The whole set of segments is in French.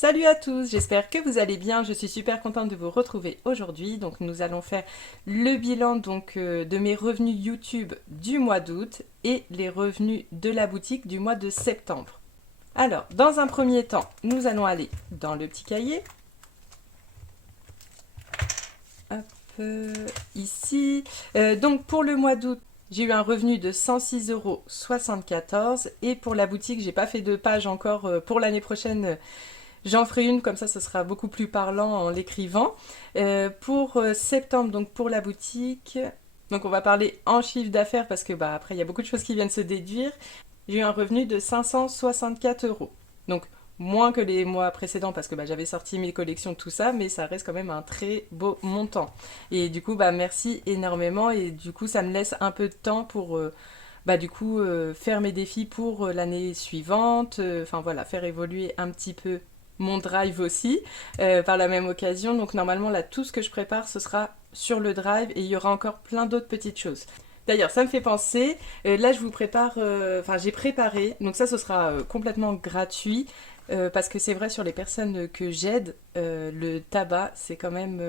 Salut à tous, j'espère que vous allez bien. Je suis super contente de vous retrouver aujourd'hui. Donc nous allons faire le bilan de mes revenus YouTube du mois d'août et les revenus de la boutique du mois de septembre. Alors, dans un premier temps, nous allons aller dans le petit cahier. Hop, ici. Donc pour le mois d'août, j'ai eu un revenu de 106,74 € et pour la boutique, j'ai pas fait de page encore. Pour l'année prochaine, j'en ferai une, comme ça ce sera beaucoup plus parlant en l'écrivant. Pour septembre, donc pour la boutique, donc on va parler en chiffre d'affaires parce que après il y a beaucoup de choses qui viennent se déduire. J'ai eu un revenu de 564 €. Donc moins que les mois précédents parce que j'avais sorti mes collections, tout ça, mais ça reste quand même un très beau montant. Et du coup, merci énormément et du coup ça me laisse un peu de temps pour faire mes défis pour l'année suivante, enfin voilà, faire évoluer un petit peu mon drive aussi par la même occasion. Donc normalement là tout ce que je prépare ce sera sur le drive et il y aura encore plein d'autres petites choses. D'ailleurs, ça me fait penser, là je vous prépare, j'ai préparé, donc ça ce sera complètement gratuit, parce que c'est vrai sur les personnes que j'aide, le tabac c'est quand même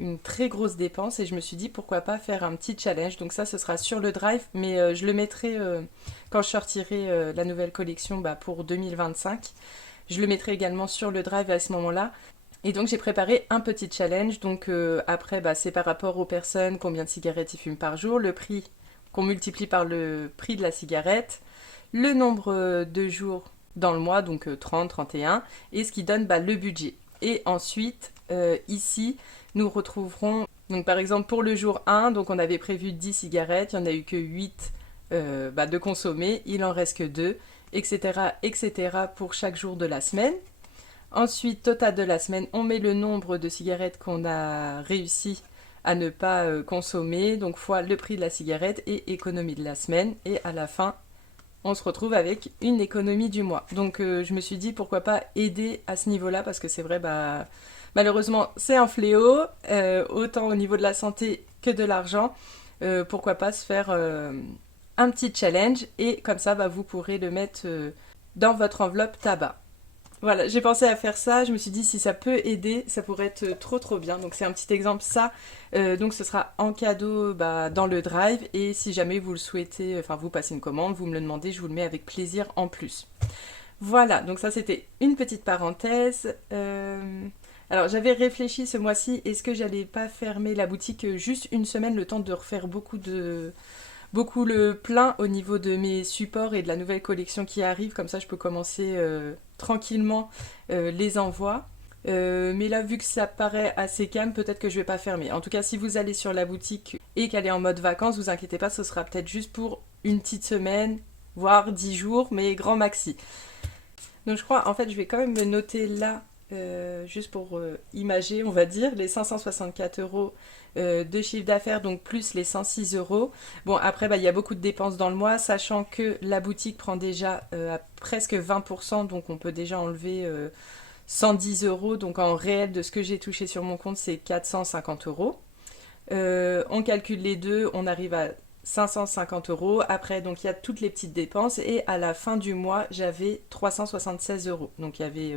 une très grosse dépense et je me suis dit pourquoi pas faire un petit challenge. Donc ça ce sera sur le drive, mais je le mettrai quand je sortirai la nouvelle collection pour 2025. Je le mettrai également sur le drive à ce moment-là. Et donc j'ai préparé un petit challenge. Donc après, c'est par rapport aux personnes, combien de cigarettes ils fument par jour, le prix qu'on multiplie par le prix de la cigarette, le nombre de jours dans le mois, donc 30, 31, et ce qui donne le budget. Et ensuite, ici, nous retrouverons, donc par exemple pour le jour 1, donc on avait prévu 10 cigarettes, il n'y en a eu que 8 de consommer, il en reste que 2, etc., etc. pour chaque jour de la semaine. Ensuite, total de la semaine, on met le nombre de cigarettes qu'on a réussi à ne pas consommer, donc fois le prix de la cigarette et économie de la semaine. Et à la fin, on se retrouve avec une économie du mois. Donc je me suis dit pourquoi pas aider à ce niveau-là, parce que c'est vrai, malheureusement c'est un fléau, autant au niveau de la santé que de l'argent. Pourquoi pas se faire un petit challenge et comme ça vous pourrez le mettre dans votre enveloppe tabac. Voilà, j'ai pensé à faire ça, je me suis dit si ça peut aider, ça pourrait être trop trop bien. Donc c'est un petit exemple, ça. Donc ce sera en cadeau dans le drive et si jamais vous le souhaitez, enfin vous passez une commande, vous me le demandez, je vous le mets avec plaisir en plus. Voilà, donc ça c'était une petite parenthèse. Alors j'avais réfléchi ce mois-ci, est-ce que j'allais pas fermer la boutique juste une semaine, le temps de refaire beaucoup le plein au niveau de mes supports et de la nouvelle collection qui arrive, comme ça je peux commencer tranquillement les envois. Mais là, vu que ça paraît assez calme, peut-être que je vais pas fermer. En tout cas, si vous allez sur la boutique et qu'elle est en mode vacances, vous inquiétez pas, ce sera peut-être juste pour une petite semaine, voire 10 jours, mais grand maxi. Donc je crois, en fait, je vais quand même me noter là, juste pour imager, on va dire, les 564 € de chiffre d'affaires, donc plus les 106 euros. Bon, après, il y a beaucoup de dépenses dans le mois, sachant que la boutique prend déjà à presque 20%, donc on peut déjà enlever 110 euros. Donc en réel, de ce que j'ai touché sur mon compte, c'est 450 €. On calcule les deux, on arrive à 550 €. Après, donc il y a toutes les petites dépenses et à la fin du mois, j'avais 376 €. Donc il y avait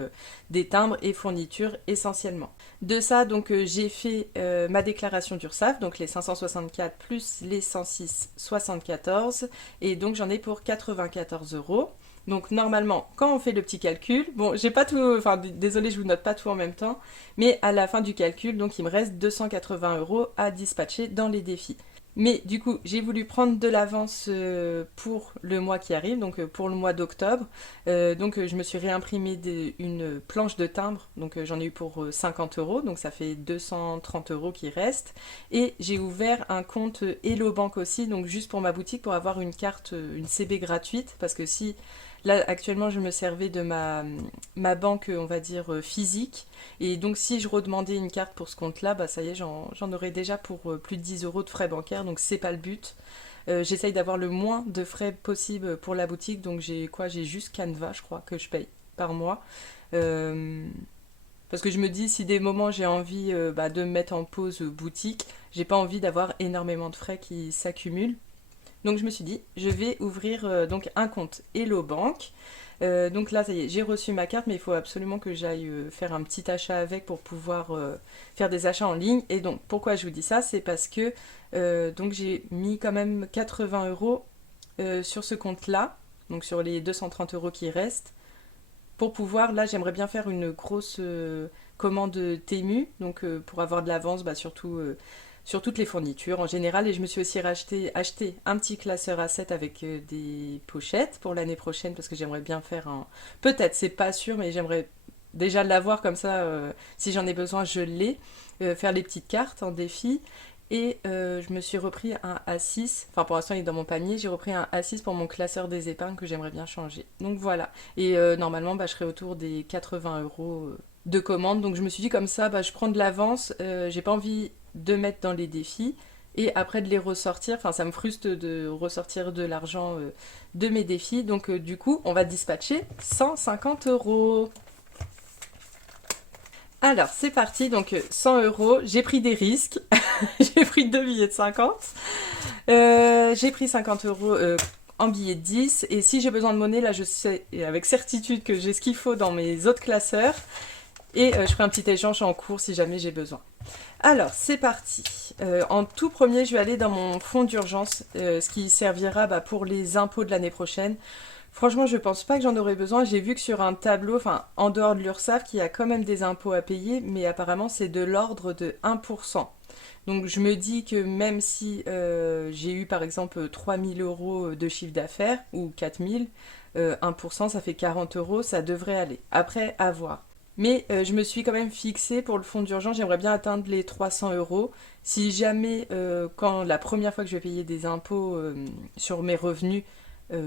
des timbres et fournitures essentiellement. De ça, donc j'ai fait ma déclaration d'URSSAF, donc les 564 plus les 106,74 et donc j'en ai pour 94 €. Donc normalement, quand on fait le petit calcul, bon, j'ai pas tout, enfin désolé, je vous note pas tout en même temps, mais à la fin du calcul, donc il me reste 280 € à dispatcher dans les défis. Mais du coup, j'ai voulu prendre de l'avance pour le mois qui arrive, donc pour le mois d'octobre. Donc je me suis réimprimé une planche de timbre, donc j'en ai eu pour 50 €, donc ça fait 230 € qui restent. Et j'ai ouvert un compte Hello Bank aussi, donc juste pour ma boutique, pour avoir une carte, une CB gratuite, parce que si là actuellement je me servais de ma banque, on va dire physique, et donc si je redemandais une carte pour ce compte-là, ça y est, j'en aurais déjà pour plus de 10 € de frais bancaires, donc c'est pas le but. J'essaye d'avoir le moins de frais possible pour la boutique, donc j'ai juste Canva, je crois, que je paye par mois. Euh, Parce que je me dis, si des moments j'ai envie de me mettre en pause boutique, j'ai pas envie d'avoir énormément de frais qui s'accumulent. Donc je me suis dit, je vais ouvrir donc un compte Hello Bank. Donc là, ça y est, j'ai reçu ma carte, mais il faut absolument que j'aille faire un petit achat avec pour pouvoir faire des achats en ligne. Et donc, pourquoi je vous dis ça? C'est parce que donc j'ai mis quand même 80 euros sur ce compte-là, donc sur les 230 euros qui restent, pour pouvoir, là, j'aimerais bien faire une grosse commande Temu, donc pour avoir de l'avance, bah, surtout sur toutes les fournitures en général. Et je me suis aussi acheté un petit classeur A7 avec des pochettes pour l'année prochaine parce que j'aimerais bien faire un. Peut-être, c'est pas sûr, mais j'aimerais déjà l'avoir comme ça. Si j'en ai besoin, je l'ai. Faire les petites cartes en défi. Et je me suis repris un A6, enfin pour l'instant il est dans mon panier, j'ai repris un A6 pour mon classeur des épargnes que j'aimerais bien changer. Donc voilà. Et normalement bah, je serai autour des 80 euros de commande. Donc je me suis dit comme ça, bah, je prends de l'avance, j'ai pas envie de mettre dans les défis et après de les ressortir. Enfin ça me frustre de ressortir de l'argent de mes défis. Donc du coup on va dispatcher 150 euros. Alors, c'est parti, donc 100 euros, j'ai pris des risques, j'ai pris deux billets de 50, j'ai pris 50 euros en billets de 10, et si j'ai besoin de monnaie, là je sais avec certitude que j'ai ce qu'il faut dans mes autres classeurs, et je ferai un petit échange en cours si jamais j'ai besoin. Alors, c'est parti. En tout premier, je vais aller dans mon fonds d'urgence, ce qui servira bah, pour les impôts de l'année prochaine. Franchement, je pense pas que j'en aurais besoin. J'ai vu que sur un tableau, enfin, en dehors de l'URSSAF, qu'il y a quand même des impôts à payer, mais apparemment, c'est de l'ordre de 1%. Donc, je me dis que même si j'ai eu, par exemple, 3000 euros de chiffre d'affaires, ou 4000, 1%, ça fait 40 euros, ça devrait aller. Après, à voir. Mais je me suis quand même fixée pour le fonds d'urgence, j'aimerais bien atteindre les 300 euros. Si jamais, quand la première fois que je vais payer des impôts sur mes revenus,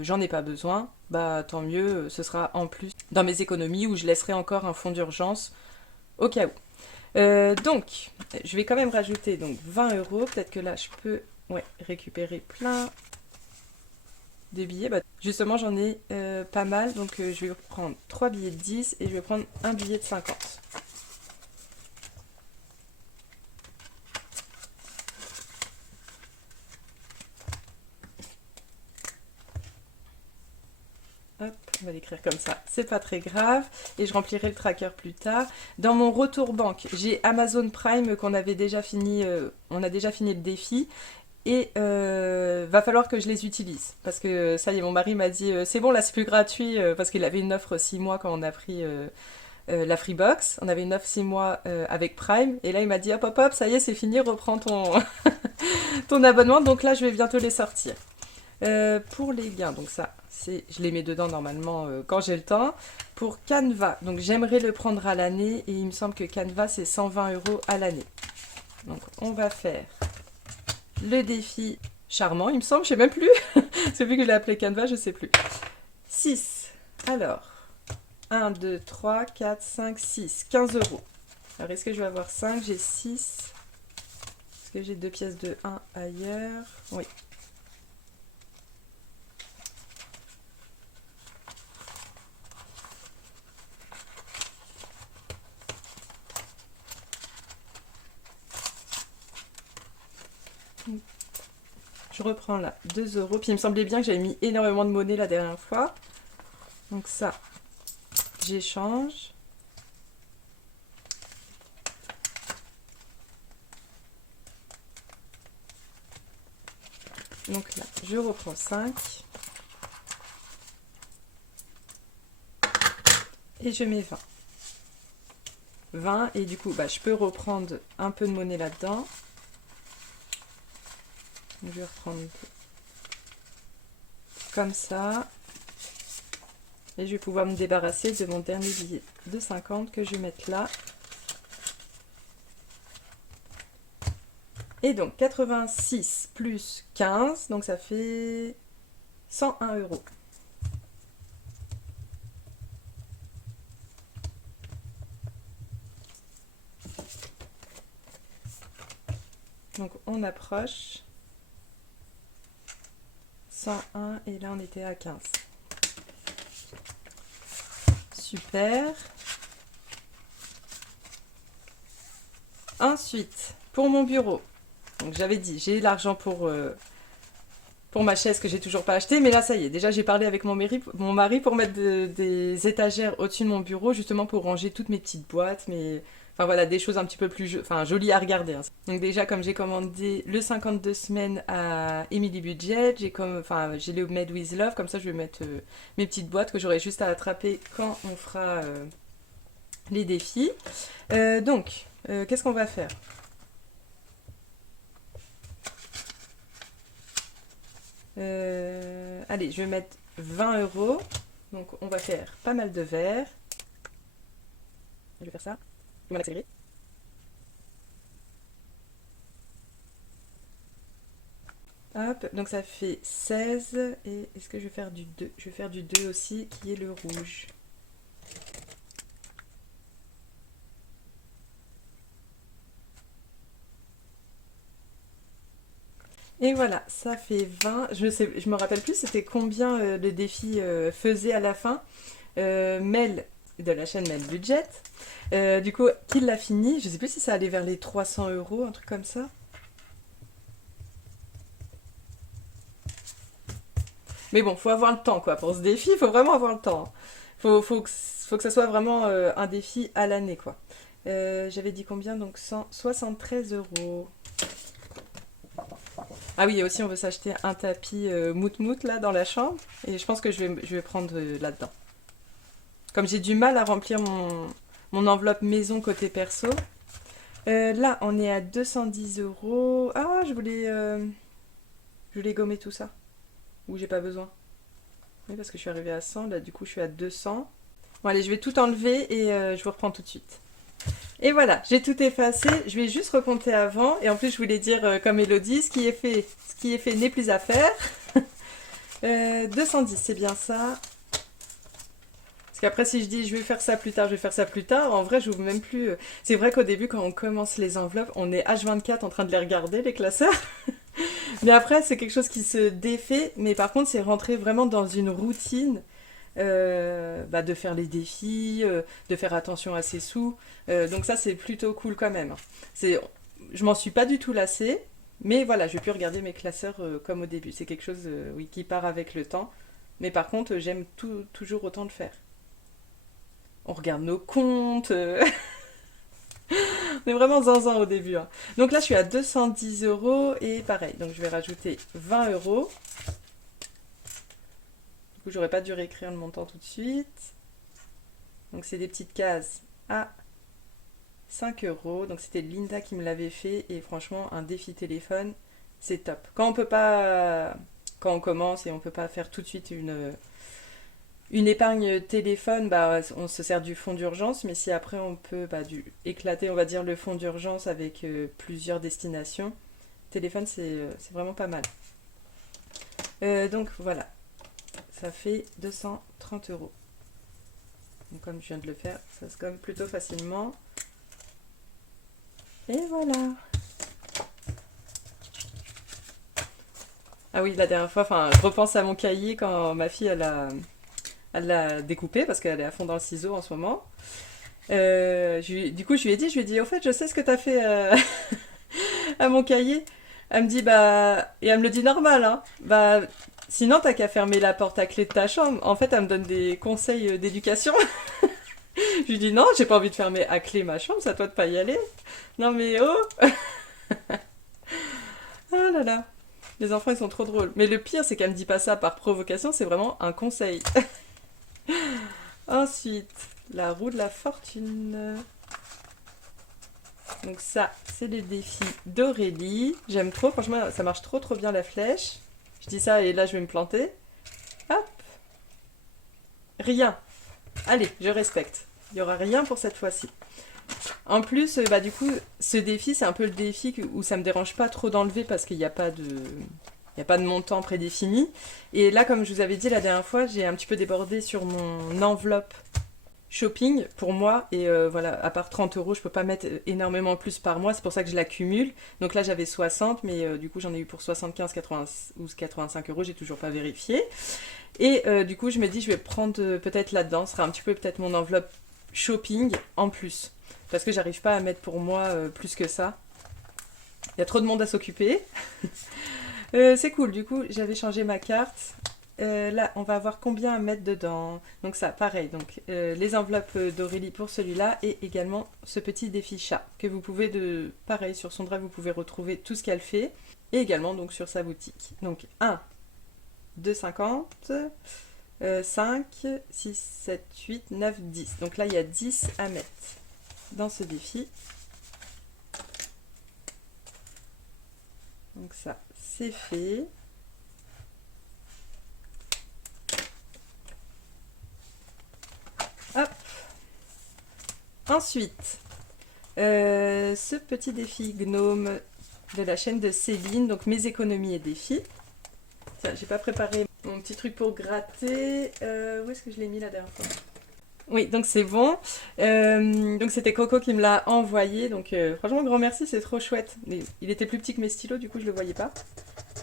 j'en ai pas besoin, bah tant mieux, ce sera en plus dans mes économies où je laisserai encore un fonds d'urgence au cas où. Donc, je vais quand même rajouter donc 20 euros. Peut-être que là, je peux ouais, récupérer plein de billets. Bah, justement, j'en ai pas mal. Donc, je vais prendre 3 billets de 10 et je vais prendre un billet de 50. Hop, on va l'écrire comme ça, c'est pas très grave. Et je remplirai le tracker plus tard. Dans mon retour banque, j'ai Amazon Prime qu'on avait déjà fini, on a déjà fini le défi. Et va falloir que je les utilise. Parce que ça y est, mon mari m'a dit c'est bon, là c'est plus gratuit. Parce qu'il avait une offre 6 mois quand on a pris la Freebox. On avait une offre 6 mois avec Prime. Et là il m'a dit hop hop hop, ça y est, c'est fini, reprends ton abonnement. Donc là je vais bientôt les sortir. Pour les gains, donc ça, je les mets dedans normalement quand j'ai le temps. Pour Canva, donc j'aimerais le prendre à l'année et il me semble que Canva c'est 120 euros à l'année. Donc on va faire le défi charmant, il me semble, je sais même plus. C'est plus que je l'ai appelé Canva, je sais plus. 6. Alors, 1, 2, 3, 4, 5, 6. 15 euros. Alors, est-ce que je vais avoir 5? J'ai 6. Est-ce que j'ai deux pièces de 1 ailleurs? Oui. Je reprends là 2 euros. Puis il me semblait bien que j'avais mis énormément de monnaie la dernière fois. Donc ça, j'échange. Donc là, je reprends 5. Et je mets 20. 20 et du coup, bah, je peux reprendre un peu de monnaie là-dedans. Je vais reprendre comme ça. Et je vais pouvoir me débarrasser de mon dernier billet de 50 que je vais mettre là. Et donc 86 plus 15, donc ça fait 101 euros. Donc on approche. 101 et là on était à 15. Super. Ensuite, pour mon bureau, donc j'avais dit, j'ai l'argent pour pour ma chaise que j'ai toujours pas achetée. Mais là, ça y est, déjà j'ai parlé avec mon mari pour mettre des étagères au-dessus de mon bureau, justement pour ranger toutes mes petites boîtes, enfin voilà, des choses un petit peu plus enfin, jolies à regarder, hein. Donc déjà, comme j'ai commandé le 52 semaines à Emily Budget, j'ai le Made with Love, comme ça je vais mettre mes petites boîtes que j'aurai juste à attraper quand on fera les défis. Qu'est-ce qu'on va faire? Allez, je vais mettre 20 euros. Donc, on va faire pas mal de verres. Je vais faire ça. Je vais m'accélérer. Hop, donc ça fait 16. Et est-ce que je vais faire du 2? Je vais faire du 2 aussi, qui est le rouge. Et voilà, ça fait 20. Je me rappelle plus c'était combien le défi faisait à la fin. Mel de la chaîne Mel Budget. Du coup, qui l'a fini? Je sais plus si ça allait vers les 300 euros, un truc comme ça. Mais bon, faut avoir le temps quoi. Pour ce défi, il faut vraiment avoir le temps. Faut que ça soit vraiment un défi à l'année quoi. J'avais dit combien? Donc 173 euros. Ah oui, et aussi on veut s'acheter un tapis mout-mout là dans la chambre. Et je pense que je vais prendre là-dedans. Comme j'ai du mal à remplir mon enveloppe maison côté perso. Là, on est à 210 euros. Ah, je voulais gommer tout ça. Ou j'ai pas besoin. Oui, parce que je suis arrivée à 100. Là, du coup, je suis à 200. Bon, allez, je vais tout enlever et je vous reprends tout de suite. Et voilà, j'ai tout effacé. Je vais juste recompter avant. Et en plus, je voulais dire, comme Elodie, ce qui est fait n'est plus à faire. 210, c'est bien ça. Parce qu'après, si je dis je vais faire ça plus tard, je vais faire ça plus tard, en vrai, je n'ouvre même plus. C'est vrai qu'au début, quand on commence les enveloppes, on est H24 en train de les regarder, les classeurs. Mais après, c'est quelque chose qui se défait. Mais par contre, c'est rentrer vraiment dans une routine de faire les défis, de faire attention à ses sous. Donc ça, c'est plutôt cool quand même. Je m'en suis pas du tout lassée. Mais voilà, je vais plus regarder mes classeurs comme au début. C'est quelque chose oui, qui part avec le temps. Mais par contre, j'aime toujours autant le faire. On regarde nos comptes. On est vraiment zinzin au début, hein. Donc là, je suis à 210 euros et pareil. Donc je vais rajouter 20 euros. Du coup, j'aurais pas dû réécrire le montant tout de suite. Donc c'est des petites cases à 5 euros. Donc c'était Linda qui me l'avait fait et franchement, un défi téléphone, c'est top. Quand on commence et on peut pas faire tout de suite une épargne téléphone, on se sert du fonds d'urgence, mais si après on peut éclater, on va dire, le fonds d'urgence avec plusieurs destinations, téléphone c'est vraiment pas mal. Donc voilà, ça fait 230 euros. Donc comme je viens de le faire, ça se gomme plutôt facilement. Et voilà. Ah oui, la dernière fois, je repense à mon cahier quand ma fille elle l'a découpé parce qu'elle est à fond dans le ciseau en ce moment. Du coup, je lui ai dit, au fait, je sais ce que t'as fait à mon cahier. Elle me dit, et elle me le dit normal, hein. Sinon, t'as qu'à fermer la porte à clé de ta chambre. En fait, elle me donne des conseils d'éducation. Je lui dis, non, j'ai pas envie de fermer à clé ma chambre, c'est à toi de pas y aller. Non, mais oh! Ah là là. Les enfants, ils sont trop drôles. Mais le pire, c'est qu'elle me dit pas ça par provocation, c'est vraiment un conseil. Ensuite, la roue de la fortune. Donc ça, c'est le défi d'Aurélie. J'aime trop, franchement, ça marche trop trop bien la flèche. Je dis ça et là, je vais me planter. Hop. Rien. Allez, je respecte. Il n'y aura rien pour cette fois-ci. En plus, du coup, ce défi, c'est un peu le défi où ça me dérange pas trop d'enlever parce qu'il n'y a pas de... Il n'y a pas de montant prédéfini. Et là, comme je vous avais dit la dernière fois, j'ai un petit peu débordé sur mon enveloppe shopping pour moi. Et voilà, à part 30 euros, je peux pas mettre énormément plus par mois. C'est pour ça que je l'accumule. Donc là, j'avais 60, mais du coup, j'en ai eu pour 75, 80 ou 85 euros. J'ai toujours pas vérifié. Et du coup, je me dis, je vais prendre peut-être là-dedans. Ce sera un petit peu peut-être mon enveloppe shopping en plus. Parce que j'arrive pas à mettre pour moi plus que ça. Il y a trop de monde à s'occuper. C'est cool, du coup, j'avais changé ma carte. Là, on va avoir combien à mettre dedans. Donc ça, pareil. Donc les enveloppes d'Aurélie pour celui-là et également ce petit défi chat que vous pouvez pareil sur son drive, vous pouvez retrouver tout ce qu'elle fait et également donc sur sa boutique. Donc 1, 2,50, 5, 6, 7, 8, 9, 10. Donc là, il y a 10 à mettre dans ce défi. Donc ça, c'est fait. Hop. Ensuite, ce petit défi gnome de la chaîne de Céline, donc mes économies et défis. Tiens, j'ai pas préparé mon petit truc pour gratter. Où est-ce que je l'ai mis la dernière fois? Oui, donc c'est bon. Donc c'était Coco qui me l'a envoyé. Donc franchement, grand merci, c'est trop chouette. Mais il était plus petit que mes stylos, du coup je le voyais pas.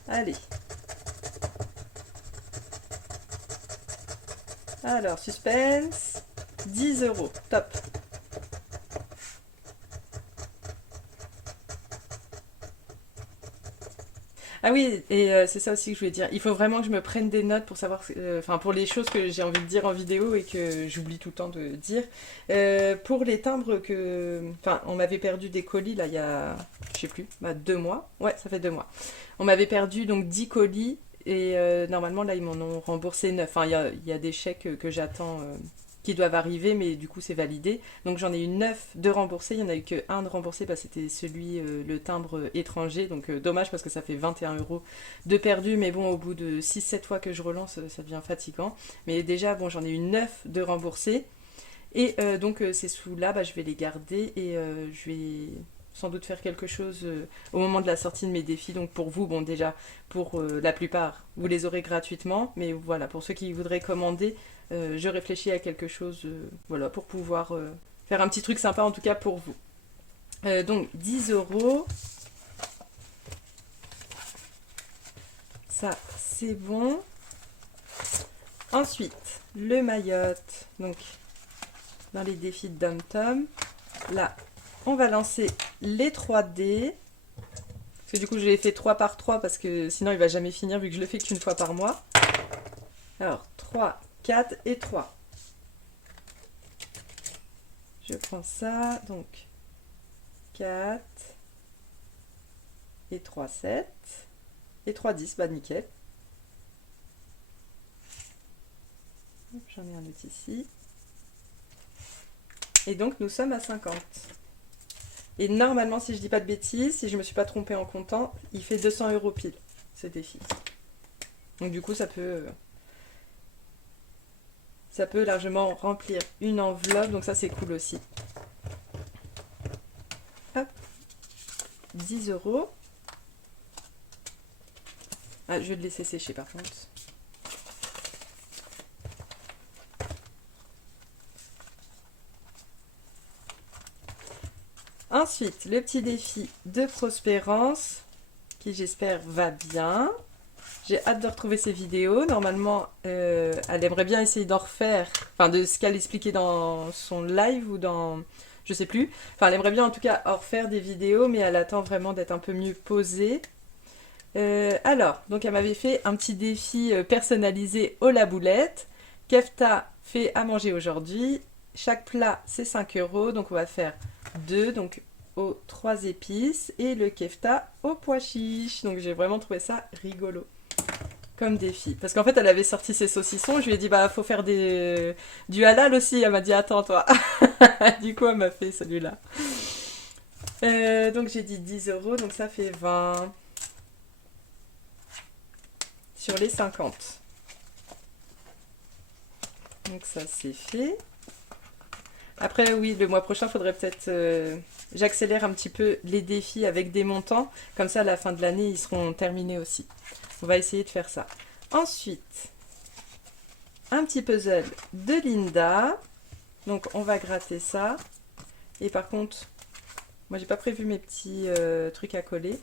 Allez. Alors, suspense. 10 euros. Top. Ah oui, et c'est ça aussi que je voulais dire. Il faut vraiment que je me prenne des notes pour savoir, enfin pour les choses que j'ai envie de dire en vidéo et que j'oublie tout le temps de dire. Pour les timbres enfin, on m'avait perdu des colis là il y a, je sais plus, 2 mois. Ouais, ça fait 2 mois. On m'avait perdu donc 10 colis et normalement là ils m'en ont remboursé 9. Enfin, il y a des chèques que j'attends qui doivent arriver, mais du coup c'est validé. Donc j'en ai eu 9 de remboursés, il n'y en a eu que un de remboursé, bah, c'était celui, le timbre étranger, donc dommage parce que ça fait 21 euros de perdu, mais bon au bout de 6-7 fois que je relance, ça devient fatigant. Mais déjà bon j'en ai eu 9 de remboursés, et donc ces sous-là, bah, je vais les garder et je vais sans doute faire quelque chose au moment de la sortie de mes défis. Donc pour vous, bon déjà, pour la plupart, vous les aurez gratuitement. Mais voilà, pour ceux qui voudraient commander, je réfléchis à quelque chose voilà, pour pouvoir faire un petit truc sympa en tout cas pour vous. Donc 10 euros. Ça, c'est bon. Ensuite, le maillotte. Donc, dans les défis de Dom Tom. Là, on va lancer les 3D. Parce que du coup, je l'ai fait 3 par 3 parce que sinon, il va jamais finir vu que je le fais qu'une fois par mois. Alors, 3, 4 et 3. Je prends ça. Donc, 4 et 3, 7. Et 3, 10. Bah, nickel. J'en ai un autre ici. Et donc, nous sommes à 50. Et normalement, si je dis pas de bêtises, si je me suis pas trompée en comptant, il fait 200 euros pile, ce défi. Donc du coup, ça peut largement remplir une enveloppe. Donc ça, c'est cool aussi. Hop. 10 euros. Ah, je vais le laisser sécher par contre. Ensuite, le petit défi de Prospérance, qui j'espère va bien. J'ai hâte de retrouver ses vidéos. Normalement, elle aimerait bien essayer d'en refaire, enfin de ce qu'elle expliquait dans son live ou dans, je sais plus. Enfin, elle aimerait bien en tout cas en refaire des vidéos, mais elle attend vraiment d'être un peu mieux posée. Alors, donc elle m'avait fait un petit défi personnalisé au la boulette. Kefta fait à manger aujourd'hui. Chaque plat, c'est 5 euros. Donc on va faire 2, donc aux 3 épices. Et le kefta au pois chiche. Donc j'ai vraiment trouvé ça rigolo comme défi. Parce qu'en fait, elle avait sorti ses saucissons. Je lui ai dit, bah, faut faire du halal aussi. Elle m'a dit, attends, toi. Du coup, elle m'a fait celui-là. Donc j'ai dit 10 euros. Donc ça fait 20 sur les 50. Donc ça c'est fait. Après oui, le mois prochain, faudrait peut-être j'accélère un petit peu les défis avec des montants. Comme ça, à la fin de l'année, ils seront terminés aussi. On va essayer de faire ça. Ensuite, un petit puzzle de Linda. Donc on va gratter ça. Et par contre, moi j'ai pas prévu mes petits trucs à coller.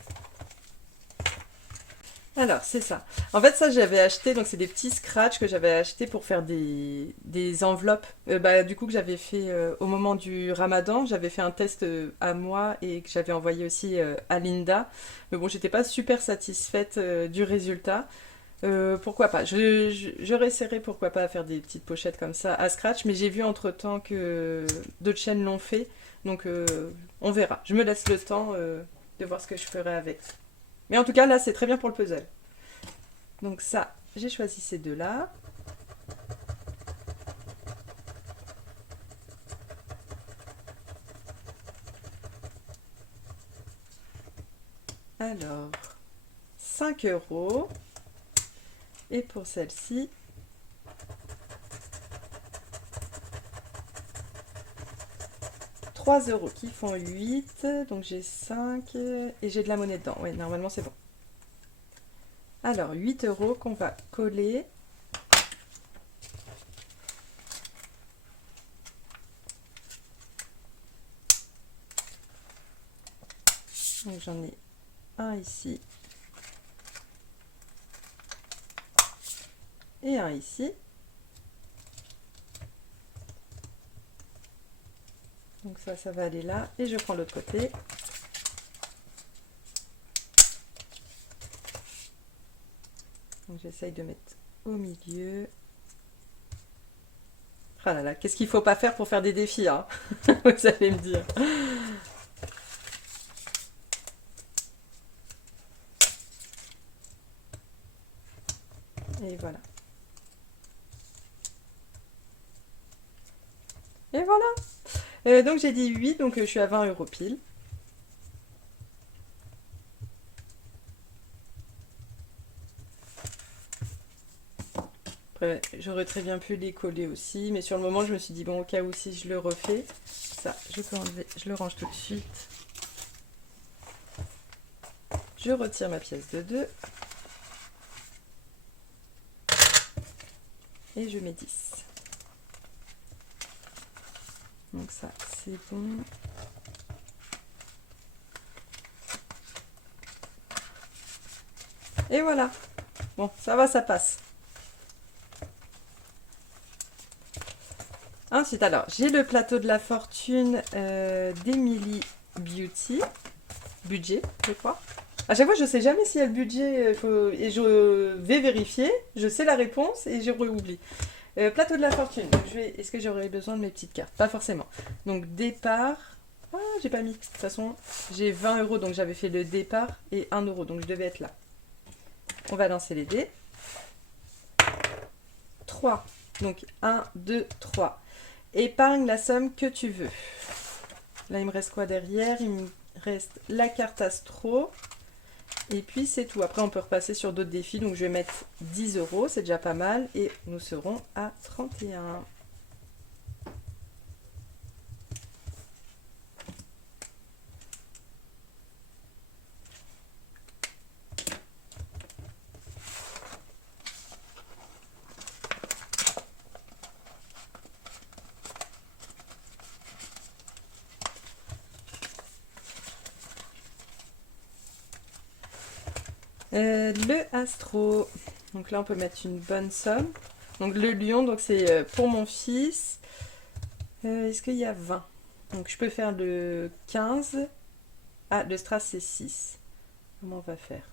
Alors, c'est ça. En fait, ça, j'avais acheté, donc c'est des petits scratchs que j'avais acheté pour faire des enveloppes. Du coup, que j'avais fait au moment du Ramadan. J'avais fait un test à moi et que j'avais envoyé aussi à Linda. Mais bon, j'étais pas super satisfaite du résultat. Pourquoi pas? Je réessayerai pourquoi pas à faire des petites pochettes comme ça à scratch, mais j'ai vu entre-temps que d'autres chaînes l'ont fait. Donc, on verra. Je me laisse le temps de voir ce que je ferai avec. Mais en tout cas, là, c'est très bien pour le puzzle. Donc ça, j'ai choisi ces deux-là. Alors, 5 €. Et pour celle-ci, 3 € qui font 8. Donc j'ai 5 et j'ai de la monnaie dedans. Oui, normalement c'est bon. Alors, 8 € qu'on va coller. Donc j'en ai un ici et un ici. Donc ça va aller là. Et je prends l'autre côté. Donc j'essaye de mettre au milieu. Ah là là, qu'est-ce qu'il faut pas faire pour faire des défis, hein? Vous allez me dire. Et voilà. Et voilà. Donc j'ai dit 8, donc je suis à 20 € pile. Après, j'aurais très bien pu les coller aussi, mais sur le moment, je me suis dit, bon, au cas où si je le refais, ça, je peux enlever, je le range tout de suite. Je retire ma pièce de 2. Et je mets 10. Donc ça, c'est bon. Et voilà. Bon, ça va, ça passe. Ensuite, alors, j'ai le plateau de la fortune d'Emily Beauty. Budget, je crois. À chaque fois, je sais jamais si y a le budget et je vais vérifier. Je sais la réponse et je oublie. Plateau de la fortune. Donc, est-ce que j'aurais besoin de mes petites cartes? Pas forcément. Donc départ. Ah, j'ai pas mis. De toute façon, j'ai 20 €, donc j'avais fait le départ et 1 €, donc je devais être là. On va lancer les dés. 3. Donc 1, 2, 3. Épargne la somme que tu veux. Là, il me reste quoi derrière? Il me reste la carte astro. Et puis c'est tout. Après, on peut repasser sur d'autres défis. Donc je vais mettre 10 €, c'est déjà pas mal. Et nous serons à 31. Le astro. Donc là, on peut mettre une bonne somme. Donc le lion, donc c'est pour mon fils. Est-ce qu'il y a 20? Donc je peux faire le 15. Ah, le strass c'est 6. Comment on va faire?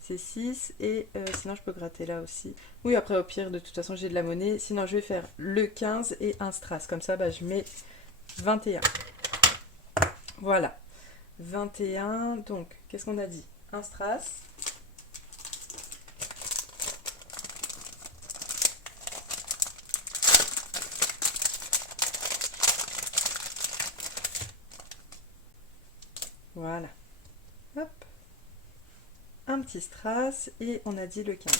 C'est 6 et sinon je peux gratter là aussi. Oui, après au pire, de toute façon j'ai de la monnaie. Sinon je vais faire le 15 et un strass. Comme ça, je mets 21. Voilà. 21. Donc, qu'est-ce qu'on a dit? Un strass. Voilà. Hop. Un petit strass et on a dit le 15.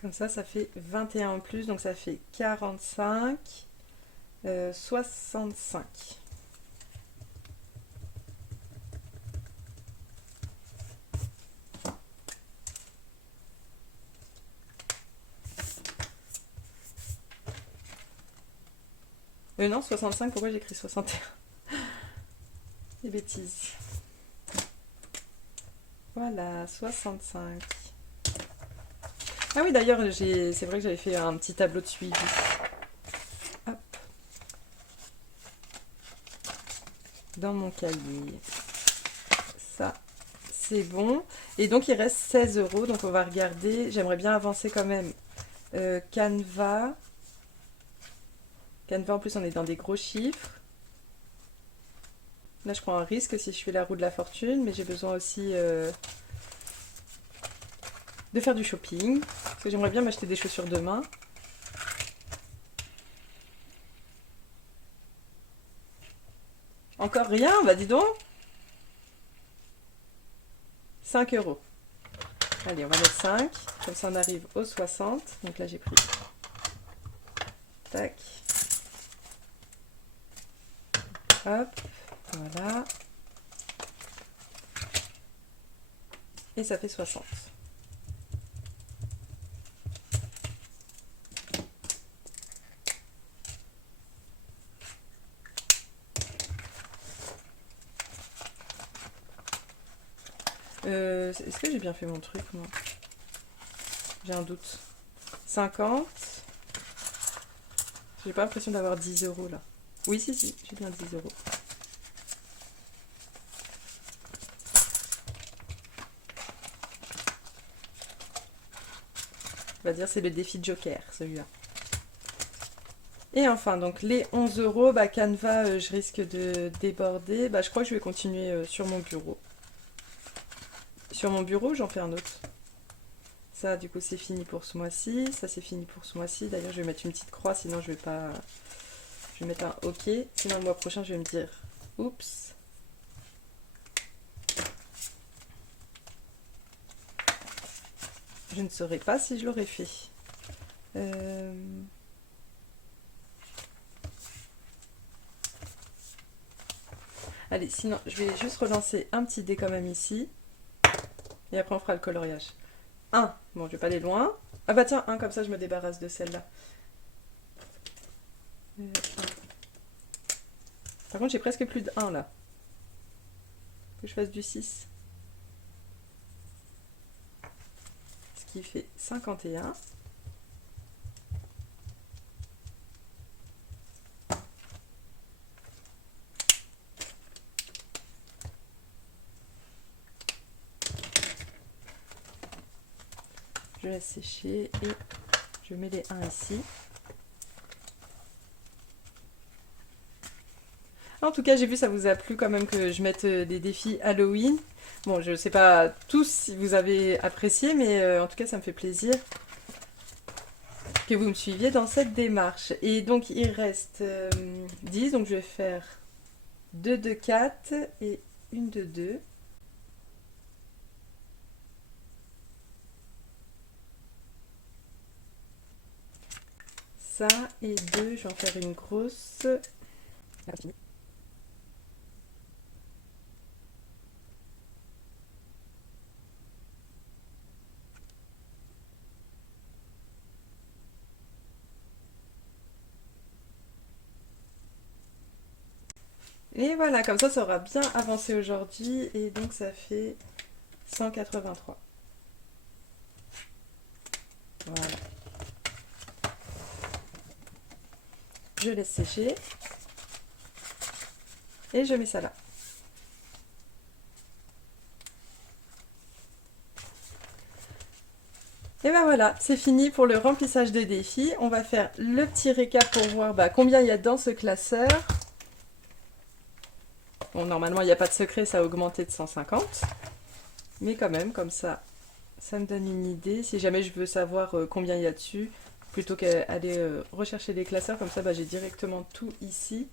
Comme ça fait 21 en plus, donc ça fait 45, 65. Non, 65, pourquoi j'écris 61? Des bêtises. Voilà, 65. Ah oui, d'ailleurs, c'est vrai que j'avais fait un petit tableau de suivi. Hop. Dans mon cahier. Ça, c'est bon. Et donc, il reste 16 euros. Donc, on va regarder. J'aimerais bien avancer quand même. Canva. Canva, en plus, on est dans des gros chiffres. Là, je prends un risque si je fais la roue de la fortune. Mais j'ai besoin aussi de faire du shopping. Parce que j'aimerais bien m'acheter des chaussures demain. Encore rien? Bah, dis donc. 5 euros. Allez, on va mettre 5. Comme ça, on arrive aux 60. Donc là, j'ai pris. Tac. Hop. Voilà. Et ça fait 60. Est-ce que j'ai bien fait mon truc? Non. J'ai un doute. 50. J'ai pas l'impression d'avoir 10 euros là. Oui, si, j'ai bien 10 euros. On va dire c'est le défi Joker, celui-là. Et enfin, donc les 11 euros, bah, Canva, je risque de déborder. Bah, je crois que je vais continuer sur mon bureau. Sur mon bureau, j'en fais un autre. Ça, du coup, c'est fini pour ce mois-ci. Ça, c'est fini pour ce mois-ci. D'ailleurs, je vais mettre une petite croix, sinon je vais pas... Je vais mettre un OK. Sinon, le mois prochain, je vais me dire... Oups. Je ne saurais pas si je l'aurais fait. Allez, sinon, je vais juste relancer un petit dé quand même ici. Et après, on fera le coloriage. 1. Bon, je vais pas aller loin. Ah bah tiens, 1, comme ça, je me débarrasse de celle-là. Par contre, j'ai presque plus de 1 là. Faut que je fasse du 6. Ce qui fait 51. Je laisse sécher et je mets les 1 ici. En tout cas, j'ai vu, ça vous a plu quand même que je mette des défis Halloween. Bon, je ne sais pas tous si vous avez apprécié, mais en tout cas, ça me fait plaisir que vous me suiviez dans cette démarche. Et donc, il reste 10, donc je vais faire 2 de 4 et une de 2. Ça et 2, je vais en faire une grosse. Et voilà, comme ça aura bien avancé aujourd'hui. Et donc, ça fait 183. Voilà. Je laisse sécher. Et je mets ça là. Et ben voilà, c'est fini pour le remplissage de défis. On va faire le petit récap pour voir combien il y a dans ce classeur. Bon, normalement, il n'y a pas de secret, ça a augmenté de 150. Mais quand même, comme ça, ça me donne une idée. Si jamais je veux savoir combien il y a dessus, plutôt qu'aller rechercher les classeurs, comme ça, j'ai directement tout ici.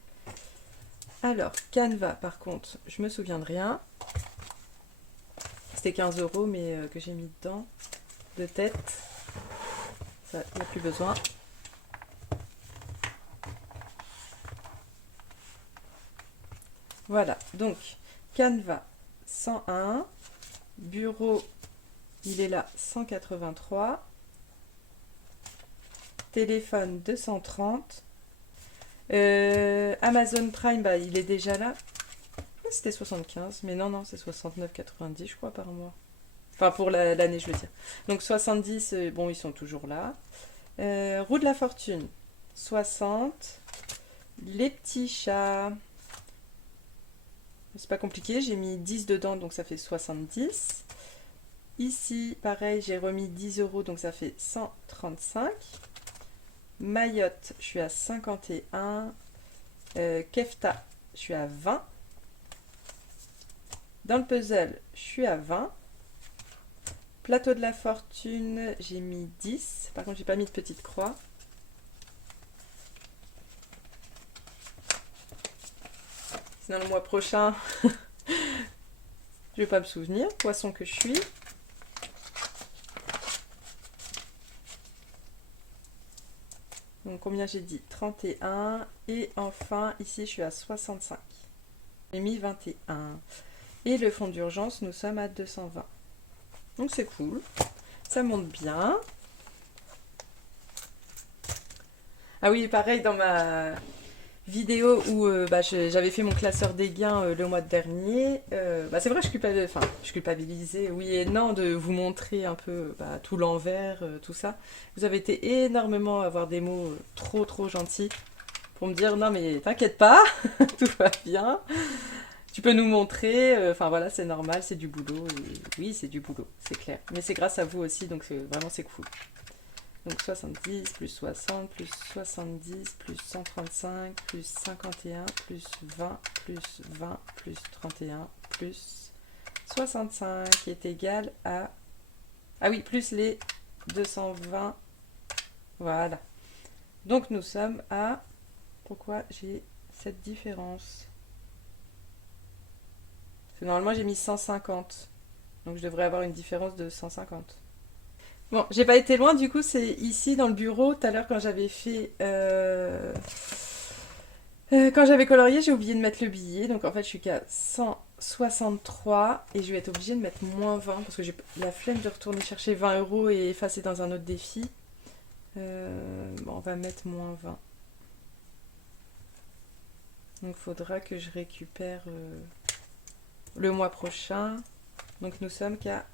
Alors, Canva, par contre, je me souviens de rien. C'était 15 euros, mais que j'ai mis dedans de tête. Ça, il n'y a plus besoin. Voilà, donc Canva 101, bureau, il est là 183, téléphone 230, Amazon Prime, bah, il est déjà là. C'était 75, mais non, non, c'est 69,90 je crois par mois. Enfin, pour l'année, je veux dire. Donc 70, bon, ils sont toujours là. Roue de la fortune, 60. Les petits chats, c'est pas compliqué, j'ai mis 10 dedans, donc ça fait 70. Ici, pareil, j'ai remis 10 euros, donc ça fait 135. Mayotte, je suis à 51. Kefta, je suis à 20. Dans le puzzle, je suis à 20. Plateau de la fortune, j'ai mis 10. Par contre, j'ai pas mis de petite croix. Sinon, le mois prochain, je vais pas me souvenir. Poisson que je suis. Donc, combien j'ai dit? 31. Et enfin, ici, je suis à 65. J'ai mis 21. Et le fonds d'urgence, nous sommes à 220. Donc, c'est cool. Ça monte bien. Ah oui, pareil, dans ma vidéo où j'avais fait mon classeur des gains le mois dernier, c'est vrai, je culpabilisais, oui et non, de vous montrer un peu tout l'envers, tout ça. Vous avez été énormément à avoir des mots trop trop gentils pour me dire non mais t'inquiète pas, tout va bien, tu peux nous montrer, enfin voilà, c'est normal, c'est du boulot, et oui c'est du boulot, c'est clair. Mais c'est grâce à vous aussi, donc vraiment c'est cool. Donc 70 plus 60 plus 70 plus 135 plus 51 plus 20 plus 20 plus 31 plus 65 qui est égal à... Ah oui, plus les 220. Voilà. Donc nous sommes à... Pourquoi j'ai cette différence? Parce que normalement j'ai mis 150. Donc je devrais avoir une différence de 150. Bon, j'ai pas été loin, du coup, c'est ici dans le bureau. Tout à l'heure, quand j'avais fait. Quand j'avais colorié, j'ai oublié de mettre le billet. Donc en fait, je suis qu'à 163 et je vais être obligée de mettre moins 20 parce que j'ai la flemme de retourner chercher 20 euros et effacer dans un autre défi. Bon, on va mettre moins 20. Donc il faudra que je récupère le mois prochain. Donc nous sommes qu'à...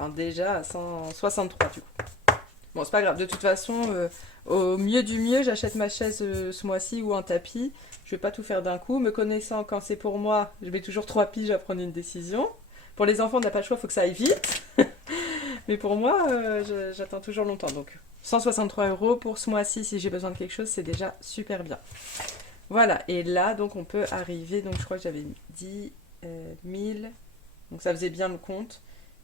Enfin, déjà à 163 du coup. Bon, c'est pas grave. De toute façon, au mieux du mieux, j'achète ma chaise ce mois-ci ou un tapis. Je vais pas tout faire d'un coup. Me connaissant, quand c'est pour moi, je mets toujours 3 piges à prendre une décision. Pour les enfants, on n'a pas le choix, il faut que ça aille vite. Mais pour moi, j'attends toujours longtemps. Donc 163 euros pour ce mois-ci, si j'ai besoin de quelque chose, c'est déjà super bien. Voilà. Et là, donc on peut arriver. Donc je crois que j'avais dit 1000. Donc ça faisait bien le compte.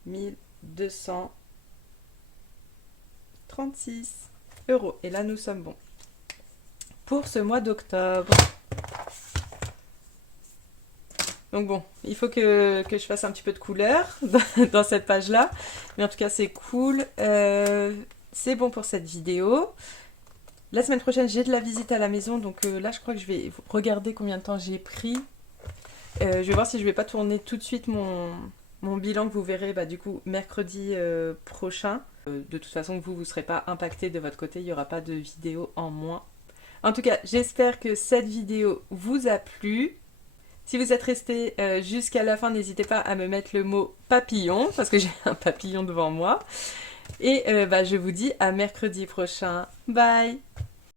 1236 euros. Et là, nous sommes bons. Pour ce mois d'octobre. Donc bon, il faut que je fasse un petit peu de couleur dans cette page-là. Mais en tout cas, c'est cool. C'est bon pour cette vidéo. La semaine prochaine, j'ai de la visite à la maison. Donc là, je crois que je vais regarder combien de temps j'ai pris. Je vais voir si je vais pas tourner tout de suite mon bilan que vous verrez du coup mercredi prochain. De toute façon, vous ne serez pas impacté de votre côté. Il n'y aura pas de vidéo en moins. En tout cas, j'espère que cette vidéo vous a plu. Si vous êtes resté jusqu'à la fin, n'hésitez pas à me mettre le mot papillon, parce que j'ai un papillon devant moi. Et je vous dis à mercredi prochain. Bye!